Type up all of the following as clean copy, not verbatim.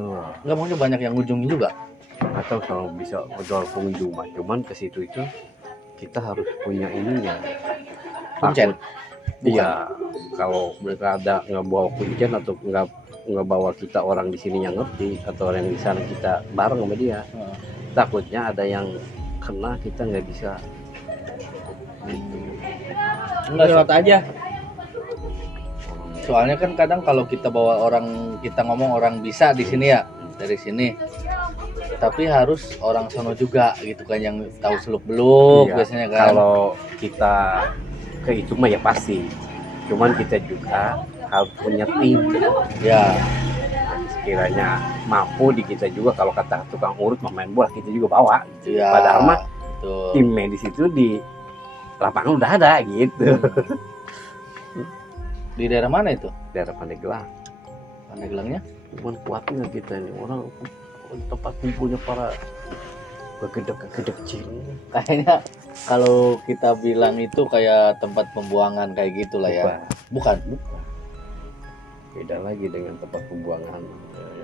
Iyalah. Nggak maunya banyak yang ngunjungin juga. Atau kalau bisa jual pengunjung mah, cuman ke situ itu kita harus punya ininya. Kuncen. Iya, kalau mereka ada nggak bawa kuncen atau nggak bawa kita orang di sini yang ngerti atau orang yang di sana kita bareng sama dia, takutnya ada yang kena kita nggak bisa. Gitu. Enggak lewat aja. Soalnya kan kadang kalau kita bawa orang, kita ngomong orang bisa di sini ya, dari sini. Tapi harus orang sono juga gitu kan yang tahu seluk-beluk Iya, biasanya kan. kalau kita ke itu mah ya pasti. Cuman kita juga harus punya tim. Ya, Sekiranya mampu di kita juga, kalau kata tukang urut main bola kita juga bawa. Gitu. ya. Padahal mah Betul. tim medis itu di lapangan udah ada gitu. Di daerah mana itu? Daerah Pandeglang. Pandeglannya? Cuman kuatnya kita ini orang tempat kumpulnya para begedek kecil. Kayaknya kalau kita bilang itu kayak tempat pembuangan kayak gitulah ya. Bukan. Beda lagi dengan tempat pembuangan.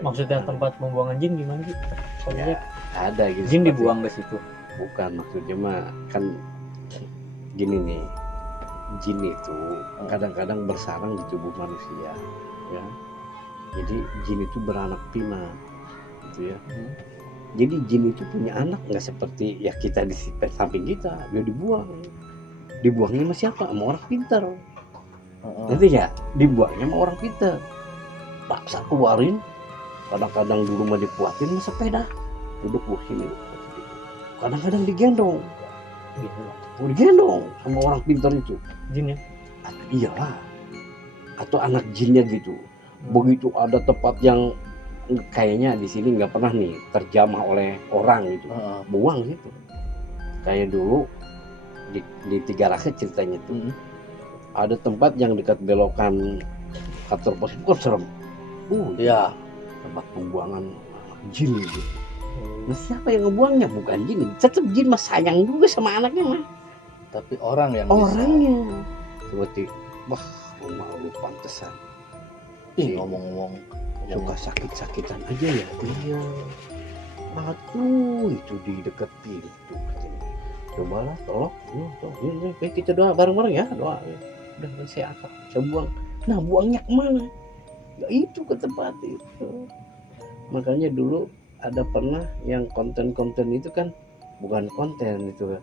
Maksudnya tempat pembuangan jin gimana sih? Soalnya Ada gitu. jin seperti- dibuang ke situ. Bukan, maksudnya mah kan gini nih, jin itu kadang-kadang bersarang di tubuh manusia, ya. Jadi jin itu beranak pinak, gitu ya. Jadi jin itu punya anak nggak seperti ya kita di samping kita, dia dibuang. Dibuangnya sama siapa? Sama orang pintar. Nanti ya, dibuangnya sama orang pintar. Paksa keluarin. Kadang-kadang dulu mah dipuatin sama sepeda. Duduk sini. Kadang-kadang digendong. Digendong sama orang pintar itu. Jin ya? Iyalah. Atau anak jinnya gitu. Begitu ada tempat yang kayaknya di sini nggak pernah nih terjamah oleh orang gitu, buang gitu. Kayak dulu di Tiga Raksa ceritanya tuh, ada tempat yang dekat belokan kantor pos itu kan serem. Ya. Tempat pembuangan jin gitu. Nah, siapa yang ngebuangnya? Bukan jin. Tetap jin mah sayang juga sama anaknya mah. Tapi orang yang Orangnya. Seperti, wah, rumah lu pantesan. bisa. Ngomong-ngomong Suka sakit-sakitan aja ya dia. Aduh, itu di dekat pintu. Cobalah tolong. Ini kita doa bareng-bareng ya, doa. Udah saya angkat, saya buang. Nah, buangnya kemana? Ya itu ke tempat itu. Makanya dulu ada pernah yang konten-konten itu kan bukan konten itu.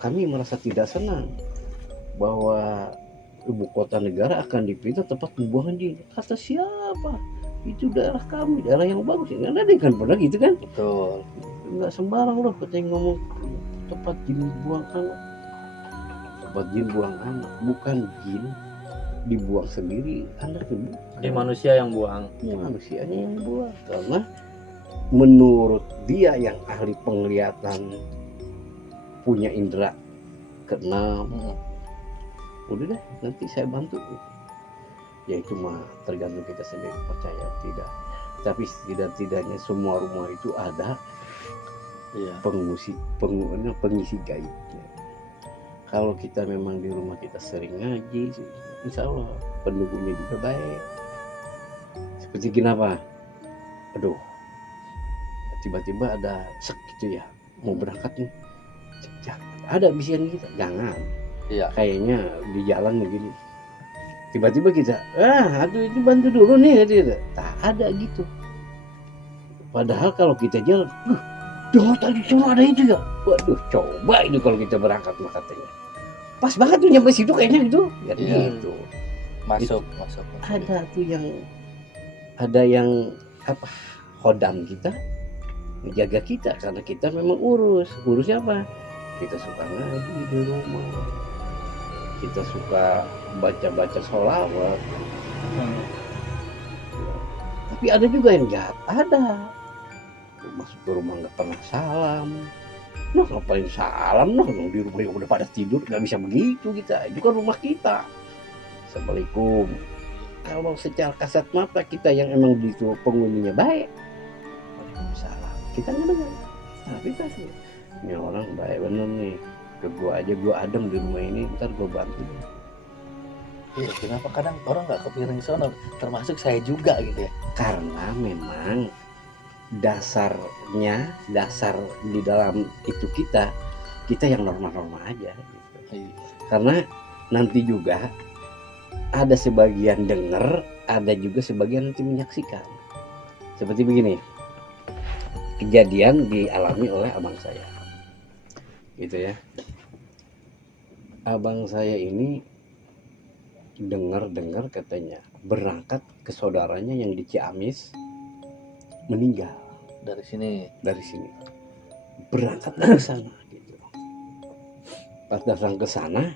Kami merasa tidak senang bahwa ibu kota negara akan dipindah tempat pembuangan jin. Kata siapa? Itu daerah kami, daerah yang bagus. Nggak ada kan pernah gitu kan? betul. Nggak sembarang loh katanya ngomong tempat jin buang anak. Tempat jin buang anak, bukan jin dibuang sendiri anaknya. Di manusia yang buang. Manusianya yang buang. Karena menurut dia yang ahli penglihatan, punya indera keenam, udah deh nanti saya bantu. Ya itu mah tergantung kita sendiri percaya tidak. Tapi tidak-tidaknya semua rumah itu ada pengisi gaibnya. Kalau kita memang di rumah kita sering ngaji, insya Allah penduduknya juga baik. Seperti kenapa? Aduh, tiba-tiba ada sek gitu ya, mau berangkat nih, ada bisian kita, jangan. Iya. Kayaknya di jalan begini, tiba-tiba kita, aduh itu bantu dulu nih, tak ada gitu. Padahal kalau kita jalan, dengar tadi cuma ada itu ya, waduh coba itu kalau kita berangkat mah katanya, pas banget tuh nyampe situ kayaknya gitu, ya gitu. Masuk. Ada yang apa? Khodam kita menjaga kita karena kita memang urusnya apa? Kita suka ngaji di rumah. Kita suka baca sholawat. Tapi ada juga yang nggak ada. Masuk ke rumah nggak pernah salam. Nah ngapain salam? Nah di rumah yang udah pada tidur nggak bisa begitu kita. Itu kan rumah kita. Assalamualaikum. Kalau secara kasat mata kita yang emang di penghuninya baik, Waalaikumsalam. Kita nggak dengar. Tapi kasih. Ini orang baik bener nih. Ke gua aja, gua adem di rumah ini, ntar gua bantu. Iya, kenapa kadang orang nggak kepikiran ke sana, termasuk saya juga gitu ya. Karena memang dasarnya, dasar di dalam itu kita yang normal-normal aja gitu. Iya. Karena nanti juga ada sebagian denger, ada juga sebagian nanti menyaksikan. Seperti begini, kejadian dialami oleh abang saya, gitu ya. Abang saya ini dengar katanya berangkat ke saudaranya yang di Ciamis, meninggal Dari sini. dari sini, berangkat ke sana gitu. Pas datang ke sana,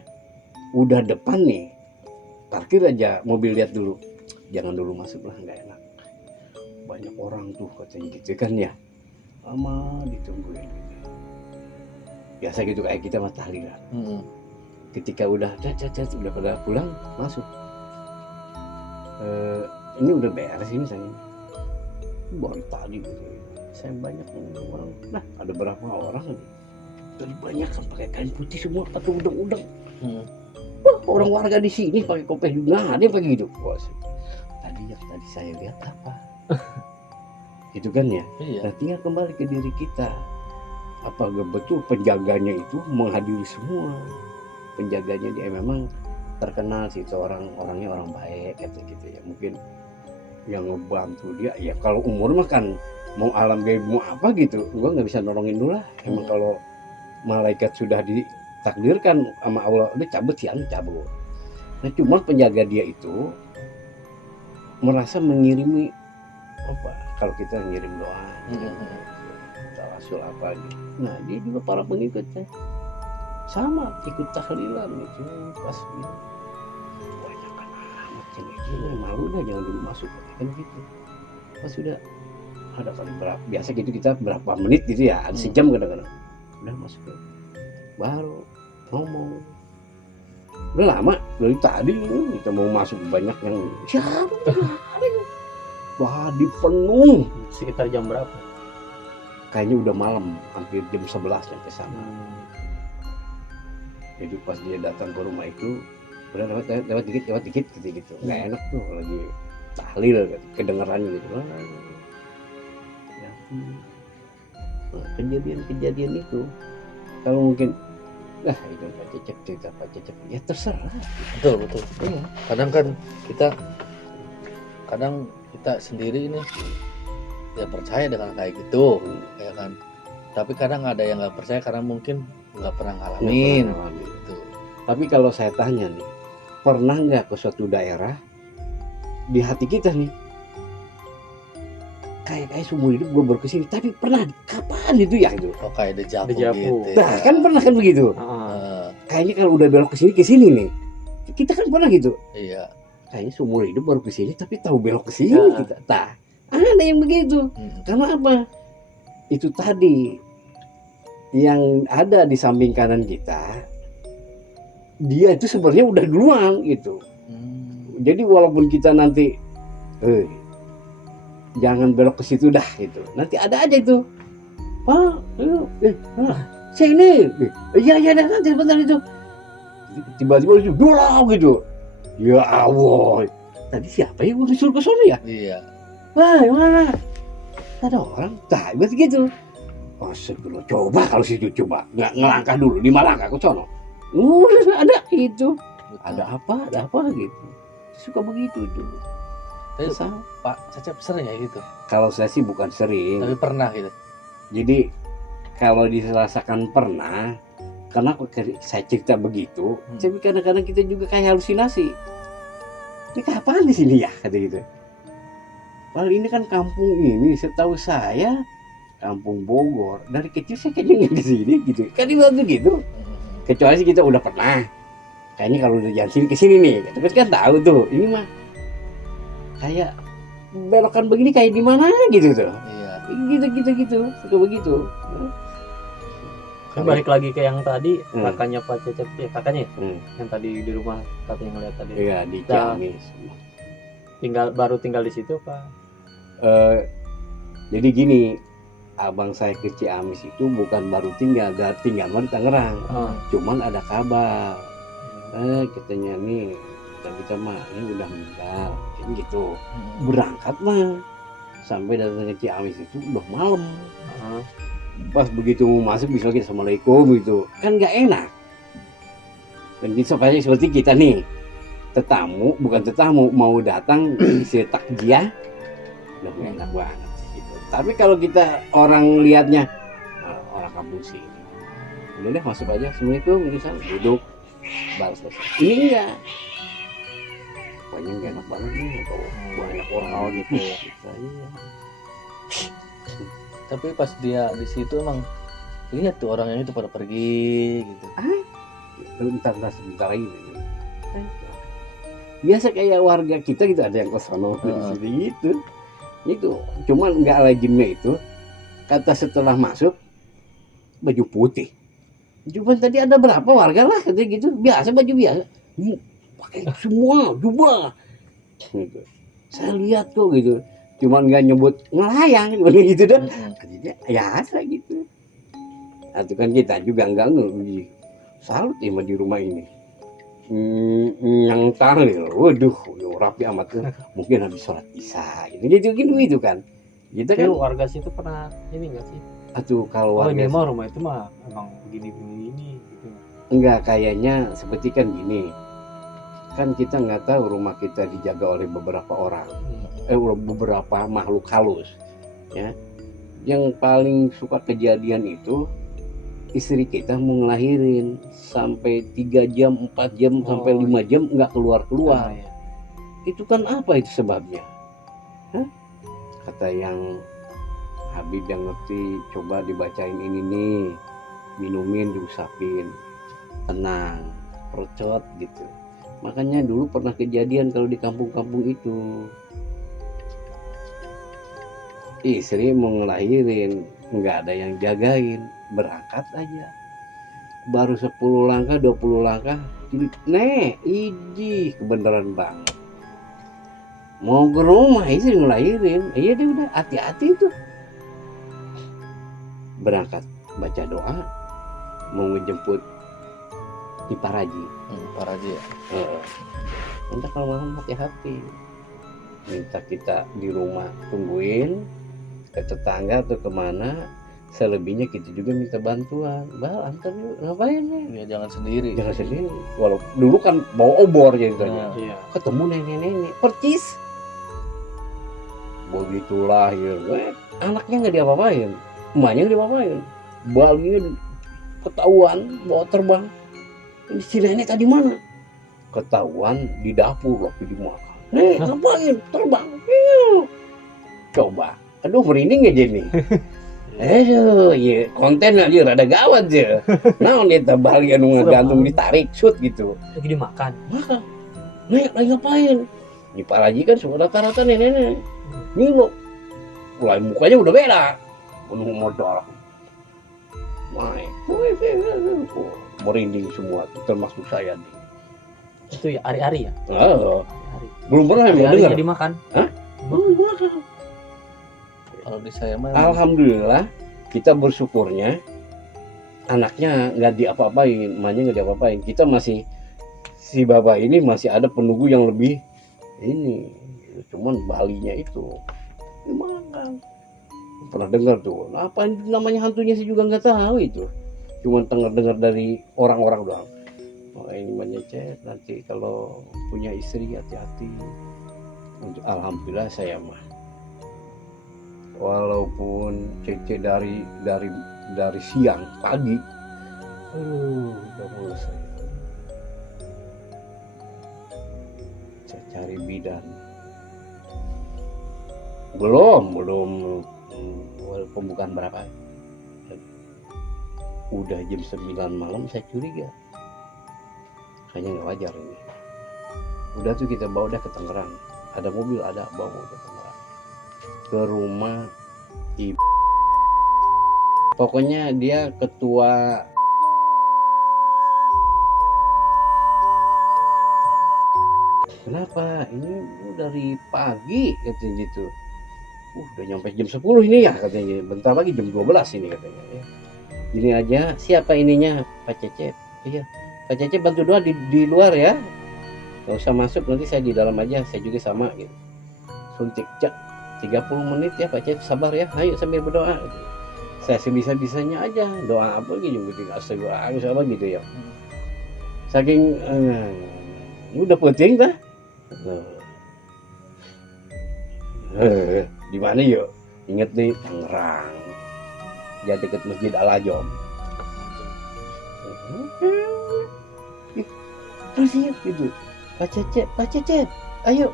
udah depan nih, parkir aja mobil, lihat dulu, jangan dulu masuk lah, nggak enak, banyak orang tuh katanya gitu kan ya, lama ditungguin gitu. Biasa gitu kayak kita mah tahlilan. Ketika udah udah pada pulang, masuk, ini udah beres ini saya, baru tadi gitu. Saya banyak orang, nah ada berapa orang dari banyak kan pakai kain putih semua, pakai udang-udang. Wah, orang warga di sini pakai kopeh juga, ada yang pakai gitu. Wah, tadi saya lihat apa? Itu kan ya. Iya. Nah, tinggal kembali ke diri kita. Apakah betul penjaganya itu menghadiri semua? Penjaganya dia memang terkenal sih, itu orangnya orang baik kata gitu ya. Mungkin yang ngebantu dia ya, kalau umur mah kan mau alam gaib mau apa gitu, gua nggak bisa nolongin dulu lah. Emang kalau malaikat sudah ditakdirkan sama Allah udah cabut ya, cabut. Nah, cuma penjaga dia itu merasa mengirimi apa, kalau kita ngirim doa, tawasul apa gitu. Nah, dia juga para pengikutnya sama ikut tahlilan gitu. Pas gitu, banyak kan amat ini malu dah, jangan dulu masuk kan gitu. Pas sudah ada kali berapa, biasa gitu kita berapa menit gitu ya, ada sejam kadang-kadang udah masuk ya. Baru ngomong, udah lama dari tadi kita mau masuk, banyak yang siapa wah, di penuh. Sekitar jam berapa? Kayaknya udah malam, hampir jam 11 sampai sana. Jadi pas dia datang ke rumah itu, udah lewat dikit gitu. Nggak enak tuh lagi tahlil, kedengerannya gitu. Nah, kejadian itu kalau mungkin itu Pak Cecep ya terserah. Betul. Kadang kan kita sendiri ini ya percaya dengan kayak gitu, ya kan. Tapi kadang ada yang nggak percaya karena mungkin nggak pernah ngalamin gitu. Tapi kalau saya tanya nih, pernah nggak ke suatu daerah di hati kita nih, kayak seumur hidup gue baru kesini, tapi pernah kapan itu ya gitu. Oh, kayak dejavu Dejavu. gitu. Nah, kan pernah kan begitu. Kayaknya kalau udah belok ke sini nih, kita kan pernah gitu. Iya. Kayaknya seumur hidup baru kesini, tapi tahu belok ke sini kita. Nah, ada yang begitu. Karena apa? Itu tadi yang ada di samping kanan kita, dia itu sebenarnya udah duluan gitu. Jadi walaupun kita nanti jangan belok ke situ dah gitu, nanti ada aja itu, Pak, sini, iya dah, nanti sebentar itu, tiba-tiba itu dolang gitu. Ya Allah, tadi siapa yang disuruh ke sana ya? Iya. Wah, mana? Ada orang, tak begitu. Oh, sebelum coba kalau situ coba nggak ngelangkah dulu, 5 langkah ke sono. Ada itu. Ada apa gitu. Suka begitu tuh. Tapi Pak Cecep sering ya gitu? Kalau saya sih bukan sering. Tapi pernah gitu. Jadi kalau dirasakan pernah, karena saya cerita begitu, tapi kadang-kadang kita juga kayak halusinasi. Ini kapan di sini ya, kata gitu. Padahal ini kan kampung ini, setahu saya kampung Bogor. Dari kecil saya kayaknya nggak di sini gitu. Kan itu gitu. Kecuali sih kita udah pernah. Kayaknya kalau udah jalan sini ke sini nih, terus kan tahu tuh. Ini mah kayak belokan begini kayak di mana gitu tuh. Iya. Gitu. Suka begitu. Balik lagi ke yang tadi, kakaknya Pak Cecep, ya kakaknya yang tadi di rumah katanya ngeliat tadi. Iya, di Ciamis. Baru tinggal di situ Pak. Jadi gini, abang saya ke Ciamis itu bukan baru tinggal di Tangerang. Cuman ada kabar, katanya nih kita mah ini udah meninggal jadi gitu. Berangkat mah sampai datang ke Ciamis itu udah malam. Pas begitu mau masuk bisa lagi assalamualaikum gitu kan nggak enak. Dan kita seperti kita nih tetamu bukan tetamu mau datang isi takjiah udah nggak enak banget gitu. Tapi kalau kita orang lihatnya orang kampung sini udah deh masuk aja assalamualaikum misalnya duduk balas selesai. Ini enggak pokoknya nggak enak banget nih atau banyak orang gitu ya. Iya. Tapi pas dia di situ emang lihat tuh orangnya itu pada pergi gitu. Bentar sebentar lagi biasa kayak warga kita gitu ada yang kesono di sini gitu itu cuman nggak lazimnya itu kata setelah masuk baju putih cuman tadi ada berapa warga lah katanya gitu biasa baju biasa pakai semua jubah gitu. Saya lihat kok gitu cuman nggak nyebut ngelayang gitu dah katanya biasa gitu. Nah, itu kan kita juga nggak ngerti salut ya di rumah ini yang tahlil waduh rapi amat tuh mungkin habis sholat isya gitu kan kita kan warga situ pernah ini enggak sih kalau warga ini mah rumah itu mah emang begini gitu enggak kayaknya seperti kan gini kan kita nggak tahu rumah kita dijaga oleh beberapa orang beberapa makhluk halus ya yang paling suka kejadian itu istri kita mau ngelahirin sampai 3 jam 4 jam sampai 5 jam nggak keluar ya. Itu kan apa itu sebabnya? Kata yang Habib yang ngerti coba dibacain ini nih minumin diusapin tenang percot gitu. Makanya dulu pernah kejadian kalau di kampung-kampung itu istri mau ngelahirin nggak ada yang jagain berangkat aja baru 10 langkah 20 langkah iji kebenaran banget mau ke rumah istri ngelahirin iya dia udah hati-hati tuh berangkat baca doa mau ngejemput di Paraji ya minta kalau malam hati-hati minta kita di rumah tungguin ke tetangga atau kemana selebihnya kita juga minta bantuan antar yuk ngapain ya jangan sendiri walau dulu kan bawa obor jadi iya. ketemu nenek-nenek percis begitu lahir anaknya nggak diapa-apain emaknya nggak diapa-apain baliknya ketahuan bawa terbang ini si nenek tadi mana ketahuan di dapur waktu dimakan ngapain terbang coba aduh merinding aja nih iya konten aja rada gawat ya. Nah, kita balik anu ngagantung ditarik shoot gitu. Lagi dimakan. Makan. Nek lagi ngapain? Di Paraji kan semua rata-rata nenek-nenek. Nilo. Mulai mukanya udah beda. Penuh modal. Main. Merinding semua termasuk saya nih. Itu ya hari-hari ya? Hari-hari. Belum pernah hari-hari dengar. dimakan. Hah? Belum makan. Kalau di saya mah Alhamdulillah kita bersyukurnya anaknya nggak diapa-apain, emaknya nggak diapa-apain. Kita masih si bapak ini masih ada penunggu yang lebih ini, cuman balinya itu gimana? Pernah dengar tuh, apa namanya hantunya sih juga nggak tahu itu, cuman dengar dari orang-orang doang. Oh ini menyecet nanti kalau punya istri hati-hati. Untuk alhamdulillah saya mah. Walaupun cece dari siang pagi, udah mulai saya cari bidan. Belum pembukaan berapa? Udah jam 9 malam saya curiga, kayaknya nggak wajar ini. Udah tuh kita bawa dah ke Tangerang, ada mobil ada bawa ke Tangerang. Ke rumah ibu, pokoknya dia ketua kenapa ini dari pagi katanya gitu udah nyampe jam 10 ini ya katanya bentar lagi jam 12 ini katanya gini aja siapa ininya Pak Cecep iya Pak Cecep bantu doa di luar ya nggak usah masuk, nanti saya di dalam aja, saya juga sama gitu. Suntik, cak 30 menit ya Pak Cep, sabar ya, ayo sambil berdoa gitu. Saya sebisa-bisanya aja, doa apa gitu, astagfirullah apa gitu ya. Saking udah penting dah. Di mana yuk? Ingat nih, Tangerang. Ya dekat Masjid Al Ajom. Terus ya gitu. Pak Cecep, ayo.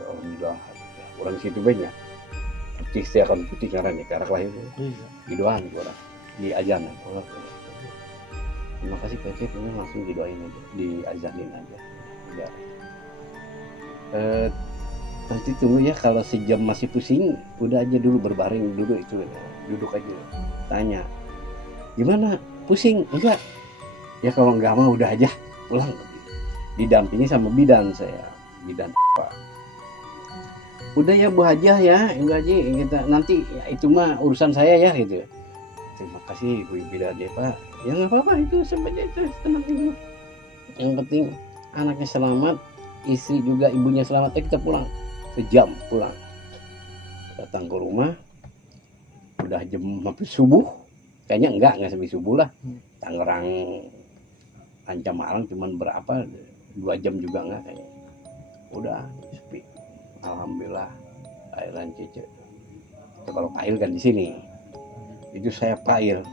Alhamdulillah, orang situ banyak. Putih saya akan putih karena ke arah lahir. Didoain orang, diajarin. Terima kasih Pak Cecep, ini langsung didoain aja, diajarin aja. Ya. Nanti tunggu ya, kalau sejam masih pusing, udah aja dulu berbaring dulu itu, duduk aja. Tanya, gimana? Pusing? Enggak? Ya kalau enggak mah udah aja pulang. Didampingi sama bidan saya, bidan Pak. Udah ya Bu Hajah ya, enggak aja kita nanti ya, itu mah urusan saya ya gitu. Terima kasih Bu bidan ya Pak. Ya nggak apa-apa itu sampai itu tenang dulu. Yang penting anaknya selamat, istri juga ibunya selamat, kita pulang. Sejam pulang, datang ke rumah udah jam hampir subuh, kayaknya enggak sampai subuh lah. Tangerang Ancam Malang cuman berapa 2 jam juga enggak kayaknya, udah sepi. Alhamdulillah airan Cece. Kalau pail kan di sini itu saya pail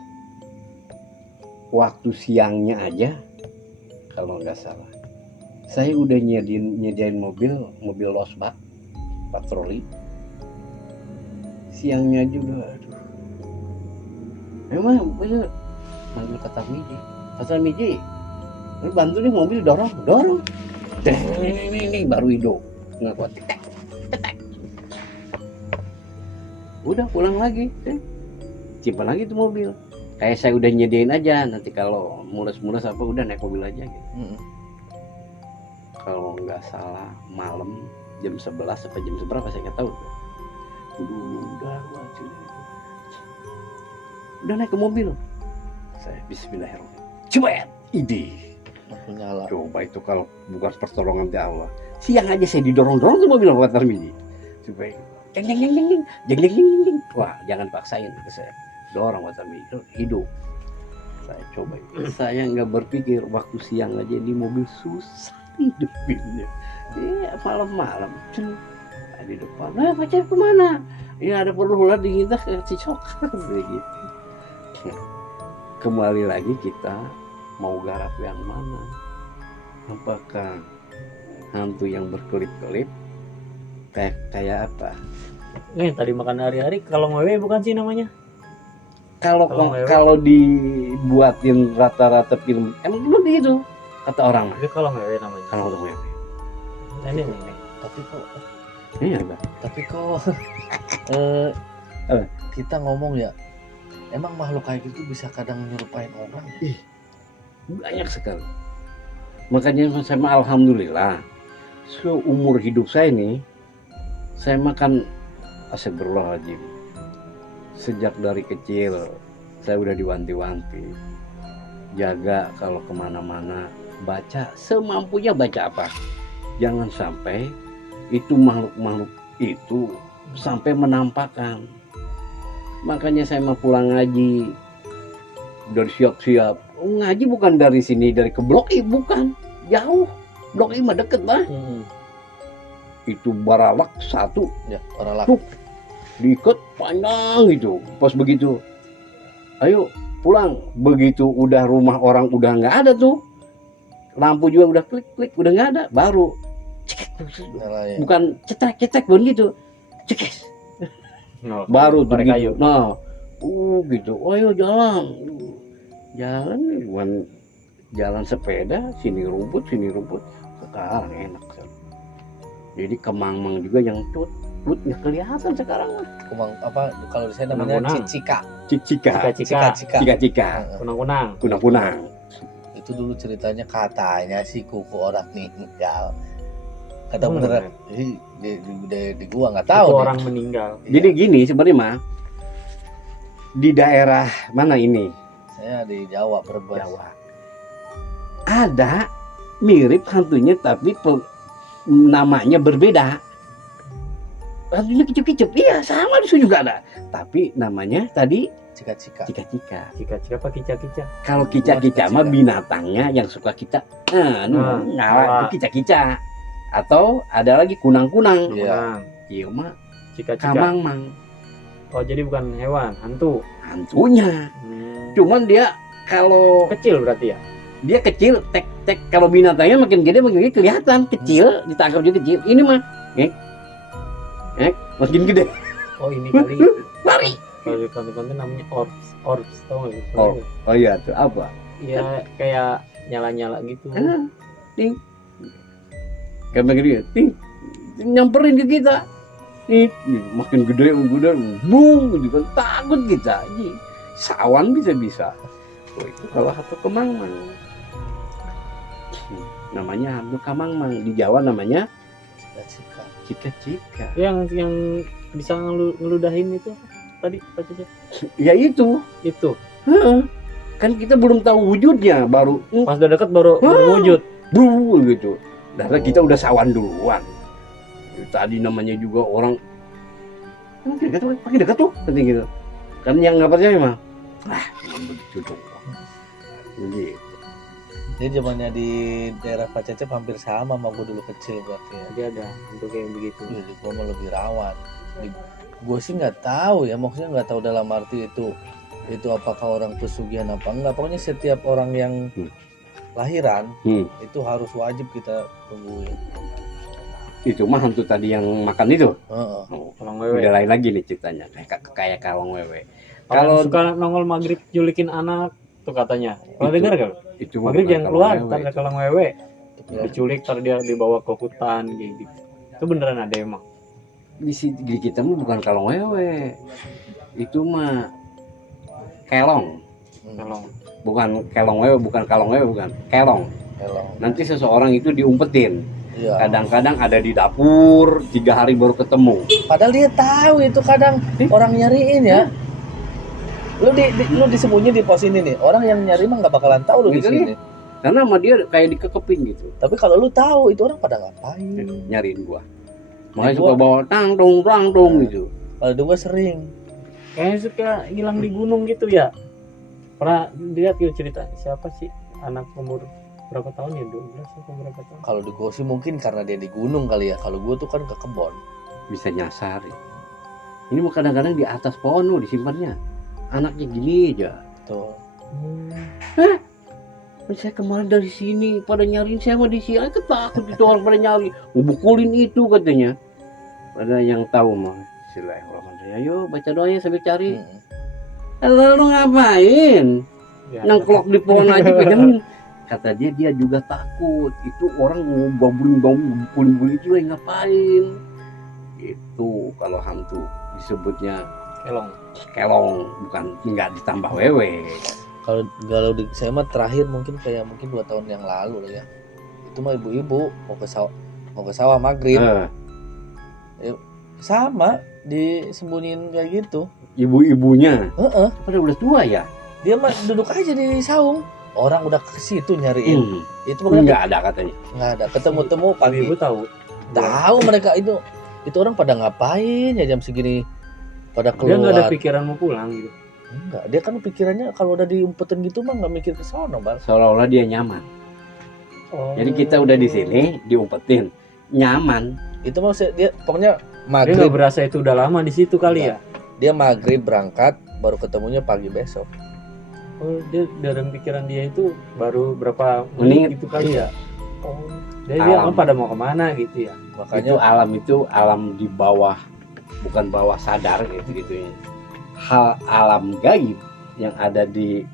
waktu siangnya aja kalau nggak salah. Saya udah nyediain mobil losbak patroli. Siangnya juga, aduh. Emang bener manggil kata Miji, lu bantu nih mobil dorong. Ini baru hidup, nggak kuat. Tetek. Udah pulang lagi, simpan lagi tuh mobil. Kayak saya udah nyediain aja, nanti kalau mules apa udah naik mobil aja gitu. Kalau nggak salah malam jam 11 sampai jam seberapa saya nggak tahu. Udah naik ke mobil. Saya bismillahirrahmanirrahim. Coba ya, ide. Nyala. Coba itu kalau bukan pertolongan dari Allah. Siang aja saya didorong-dorong tuh mobil buat Tarmiji. Supaya jeng. Wah, jangan paksain ke saya. Dorong buat Tarmiji hidup. Saya coba. Saya nggak berpikir waktu siang aja di mobil susah hidupinnya. Iya, malam-malam di depan. Pacar kemana? Ya ada perlu lah kita ke Cicokan gitu. Kembali lagi kita mau garap yang mana? Apakah hantu yang berkelip-kelip kayak apa? Tadi makan hari-hari kalau ngewe bukan sih namanya? Kalau dibuatin rata-rata film emang begitu kata orang. Tapi kalau ngewe namanya. Kalau ngewe. Ini. Tapi kok Iya, Bang. Kita ngomong ya, emang makhluk kayak gitu bisa kadang nyerupain orang? Banyak sekali. Makanya saya mah alhamdulillah seumur hidup saya ini saya makan astagfirullahaladzim. Sejak dari kecil saya udah diwanti-wanti jaga kalau kemana-mana baca semampunya, baca apa, jangan sampai itu makhluk-makhluk itu sampai menampakkan. Makanya saya mau pulang ngaji dari siap-siap. Ngaji bukan dari sini, dari ke Blok I, bukan jauh. Blok I mah deket bah. Itu baralak satu Ya, baralak. Diikat panjang gitu. Pas begitu, ayo pulang. Begitu udah rumah orang udah nggak ada tuh, lampu juga udah klik udah nggak ada, baru bukan cetek pun gitu, cekes baru tuh gitu. Nah gitu, ayo jalan sepeda, sini rumput sekarang enak. Jadi kemang-mang juga yang tut nggak kelihatan sekarang. Kemang apa kalau di sana namanya cicika. Kunang-kunang. Itu dulu ceritanya katanya si kuku orang meninggal. Kata beneran, di gua nggak tahu. Itu orang meninggal. Jadi gini sebenarnya mah di daerah mana ini? Saya di Jawa, Brebes. Jawa. Ada mirip hantunya tapi namanya berbeda. Hantunya kicap-kicap, iya sama di situ juga ada. Tapi namanya tadi Cika-cika. cika-cika. Cika-cika apa kica-kica? Kalau kica-kica mah binatangnya yang suka kita ngawak itu kica-kica. Atau ada lagi kunang-kunang. Iya. Kunang. Iya mah Cika-cika. kamang-mang. Oh jadi bukan hewan, hantu. Hantunya. Cuman dia kalau Kecil berarti ya? dia kecil, tek kalau binatangnya makin gede kelihatan kecil, ditangkap juga kecil. Ini mah makin gede. Oh ini kali. Lari. Kalau di konten-konten namanya orbs, tau nggak? Orb. Oh iya tuh apa? Iya kayak nyala-nyala gitu. Ting. Kayak begini, ting. Nyamperin ke kita. Nih, makin gede, bung, gitu kan takut kita. Sawan bisa. Oh, itu kalau hantu kemang-mang. Namanya hantu kamang-mang. Di Jawa namanya Cika-cika. cika-cika. Yang bisa ngeludahin itu apa tadi Pak Cecep? Ya itu. Heeh. Kan kita belum tahu wujudnya, baru Pas udah deket baru wujud. bru gitu. Karena kita udah sawan duluan. Tadi namanya juga orang makin dekat tuh, penting gitu. Kan yang nggak percaya mah, begitu tuh. Jadi Jadi zamannya di daerah Pak Cecep hampir sama sama gue dulu kecil berarti ya. Jadi ada hantu kayak begitu. Jadi gue mah lebih rawan. Gue sih nggak tahu ya, maksudnya nggak tahu dalam arti itu apakah orang pesugihan apa enggak. Pokoknya setiap orang yang lahiran itu harus wajib kita tungguin. itu mah hantu tadi yang makan itu. Heeh. Kalong wewe. Udah lain lagi nih ceritanya, kayak kalong wewe. Kalau Kalau suka nongol maghrib julikin anak tuh katanya. Pernah dengar gak? itu mah Maghrib bukan yang kalong keluar, wewe. ntar ada kalong wewe. Ya. Diculik, ntar dia dibawa ke hutan gitu. Itu beneran ada emang. Di kita mah bukan kalong wewe. Itu mah kelong. Kalong. Bukan kelong wewe, bukan kalong wewe, bukan kelong. Hello. Nanti seseorang itu diumpetin. Iya. Kadang-kadang ada di dapur 3 hari baru ketemu. Padahal dia tahu itu kadang orang nyariin ya. Lu disembunyi di pos ini nih. Orang yang nyari mah nggak bakalan tahu lu di Gitu sini. Karena sama dia kayak dikekepin gitu. Tapi kalau lu tahu itu orang pada ngapain? Nyariin gua. Makanya suka bawa tang dong gitu. Kalau gua sering. Kayaknya suka hilang di gunung gitu ya. Pernah lihat gitu cerita siapa sih anak umur berapa tahun ya? 12 atau berapa tahun? Kalau di gua sih mungkin karena dia di gunung kali ya. Kalau gua tuh kan ke kebon. Bisa nyasar. Ini mah kadang-kadang di atas pohon loh disimpannya. Anaknya gini aja. Tuh. Saya kemarin dari sini pada nyariin saya mah di sini. Saya takut itu orang pada nyari. Ngebukulin itu katanya. Ada yang tahu mah. Bismillahirrahmanirrahim. Ayo baca doa ya sambil cari. Lalu ngapain? Ya, Nangklok di pohon aja pegangin. Kata dia juga takut. Itu orang ngebukulin itu lagi ngapain? Itu kalau hantu disebutnya kelong, bukan nggak ditambah wewe. Kalau di saya mah terakhir mungkin 2 tahun yang lalu lah ya. Itu mah ibu-ibu mau ke sawah maghrib. Sama disembunyiin kayak gitu. Ibu-ibunya Heeh. udah tua ya. Dia mah duduk aja di saung. Orang udah ke situ nyariin. Itu makanya Nggak ada katanya. nggak ada. Ketemu pagi. ibu tahu. Tahu mereka itu orang pada ngapain ya jam segini pada Dia keluar. nggak ada pikiran mau pulang gitu. Enggak, dia kan pikirannya kalau udah diumpetin gitu mah nggak mikir ke sono, Bang. Seolah-olah dia nyaman. Jadi kita udah di sini diumpetin, nyaman. Itu maksudnya dia pokoknya Dia maghrib. nggak berasa itu udah lama di situ kali ya. Dia maghrib berangkat baru ketemunya pagi besok. Oh, dia dalam pikiran dia itu baru berapa Menit. menit gitu kali ya. Oh, dia pada mau kemana gitu ya. Makanya Itu alam di bawah, bukan bawah sadar gitu ya. Hal alam gaib yang ada di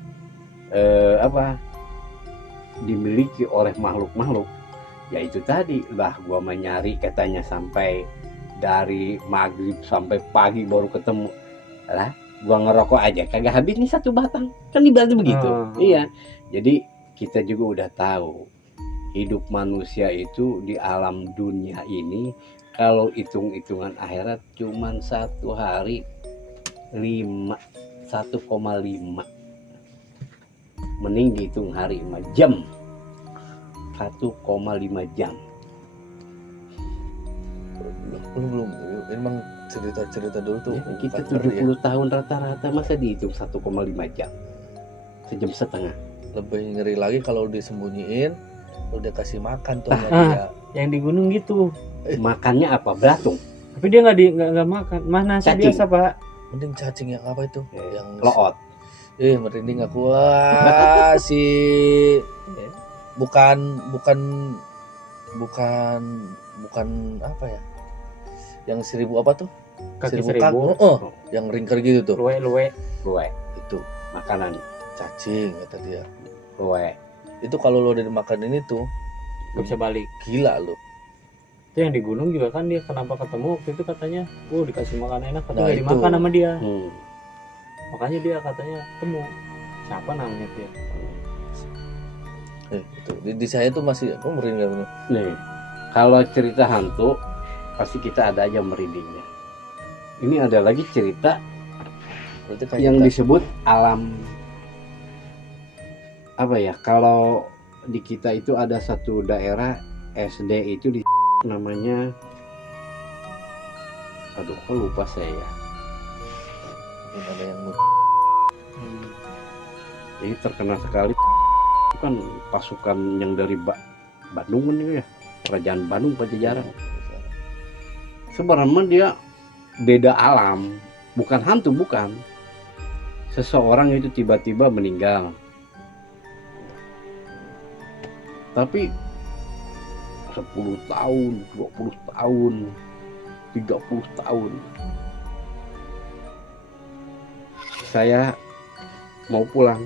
dimiliki oleh makhluk-makhluk. Ya itu tadi lah gua menyari katanya sampai dari maghrib sampai pagi baru ketemu. Lah, gua ngerokok aja kagak habis nih 1 batang. Kan ibaratnya begitu. Iya. Jadi kita juga udah tahu hidup manusia itu di alam dunia ini kalau hitung-hitungan akhirat cuman 1 hari 1,5. Mending dihitung hari 5 jam. 1,5 jam. Belum. Emang cerita dulu tuh. Ya, kita bukan ngeri 70 tahun rata-rata masa dihitung 1,5 jam. Sejam setengah. Lebih ngeri lagi kalau disembunyiin, udah kasih makan tuh sama Ah. dia. Yang di gunung gitu. Makannya apa? Belatung. Tapi dia nggak makan. Mana sih Cacing. biasa, Pak? Mending cacing yang apa itu? Yang Loot. merinding aku. Wah, si bukan apa ya? Yang 1000 apa tuh? Kaki 1000 seribu. yang ringker gitu tuh. Luwe. Luwe. Itu Makanan. cacing kata dia. Luwe. Itu kalau lo udah dimakanin itu Gak bisa balik. gila lo. Itu yang di gunung juga kan dia kenapa ketemu waktu itu katanya, dikasih makan enak tapi Nah, nggak itu. dimakan sama dia. Makanya dia katanya ketemu. Siapa namanya dia? Itu di saya tuh masih aku merinding bener. Nih, kalau cerita hantu pasti kita ada aja merindingnya. Ini ada lagi cerita Berarti kayak yang kita- disebut alam apa ya? Kalau di kita itu ada satu daerah SD itu di namanya, aduh kok lupa saya ya. mungkin ada yang Jadi terkenal sekali itu kan pasukan yang dari Bandung kan itu ya, kerajaan Bandung Pajajaran. Sebenarnya dia beda alam, bukan hantu, bukan. Seseorang itu tiba-tiba meninggal. Tapi 10 tahun, 20 tahun, 30 tahun. Saya mau pulang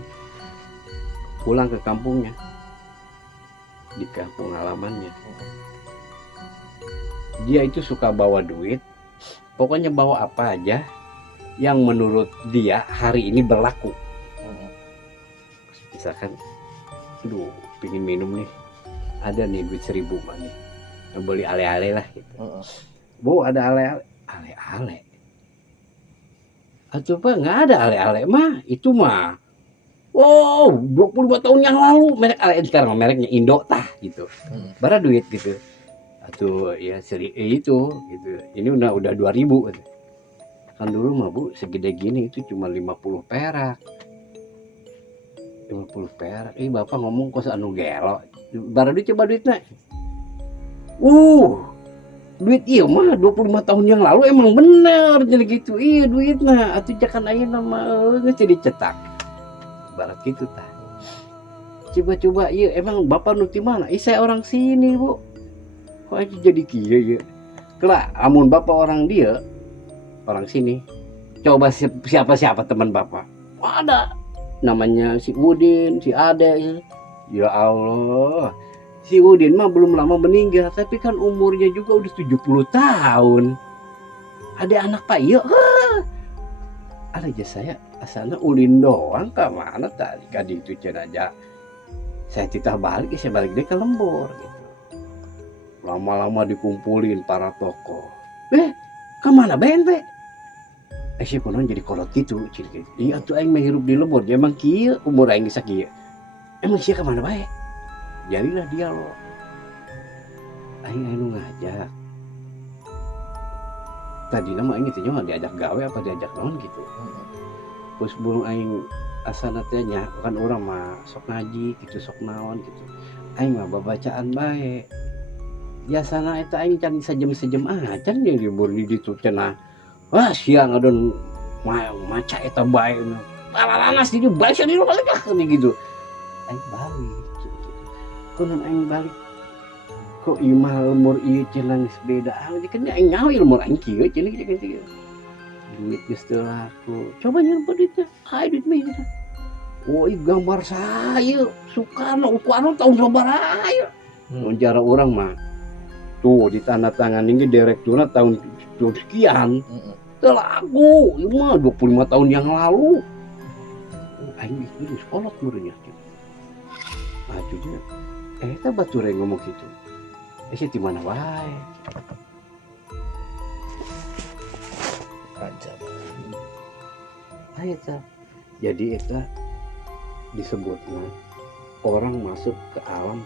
ke kampungnya. Di kampung halamannya. Dia itu suka bawa duit, pokoknya bawa apa aja yang menurut dia hari ini berlaku. Misalkan, aduh, pingin minum nih, ada nih duit 1000 mah nih, beli ale-ale lah gitu. Bu, ada ale-ale. Atau apa, nggak ada ale-ale mah, itu mah. Wow, 25 tahun yang lalu merek ale, sekarang mereknya Indo tah gitu. Bara duit gitu. Atau ya itu gitu. Ini udah 2000 gitu. Kan dulu mah Bu segede gini itu cuma 50 perak. 50 perak. Bapak ngomong kok anu gelo. Bara duit coba duitnya. Duit iya mah 25 tahun yang lalu emang bener jadi gitu. Iya duitnya atuh jakan ayeuna mah geus dicetak. Barat gitu tah. Coba iya emang Bapak nu ti mana? Saya orang sini, Bu. Kok aja jadi kieu ya? Kelak amun Bapak orang dia, orang sini. Coba siapa teman Bapak? Ada. Namanya si Udin, si Ade. Ya Allah. Si Udin mah belum lama meninggal, tapi kan umurnya juga udah 70 tahun. Ada anak Pak iya. Ada aja saya asana ulin doang ke mana tadi kadi itu aja. Saya titah balik, saya balik deh ke Lembur gitu. Lama-lama dikumpulin para tokoh. Kemana bente? Si konon jadi kolot gitu, ciri. Iya tuh aing menghirup di Lembur, emang kieu umur aing geus kieu. Emang sia kemana bae? Jadilah dia lo. Aing anu ngajak. Tadi nama aing teh nyawa diajak gawe apa diajak naon gitu. Terus burung aing asana teh nya kan urang mah sok ngaji gitu, sok naon gitu. Aing mah babacaan bae. Biasana eta aing can sejam aja nya libur di ditu cenah. Wah siang adon maca eta bae. Palalanas di bae di balik lah gitu. Aing balik. Kunaon aing balik. Kok imah umur ieu cenah geus beda. Kan aing nyawa umur aing kieu cenah gitu. Duit geus teu laku. Coba nyumput duitnya. Hai duit mah. Woi gambar saya Soekarno ukuran tahun sabaraha aya. Cara orang mah tuh ditandatangani ge direkturna tahun sekian. Teu laku, ieu mah 25 tahun yang lalu. Aing geus kolot meureunnya. Ajunya eta bature ngomong kitu. Ese di mana wae. Aja. Eta. Jadi eta disebutna orang masuk ke alam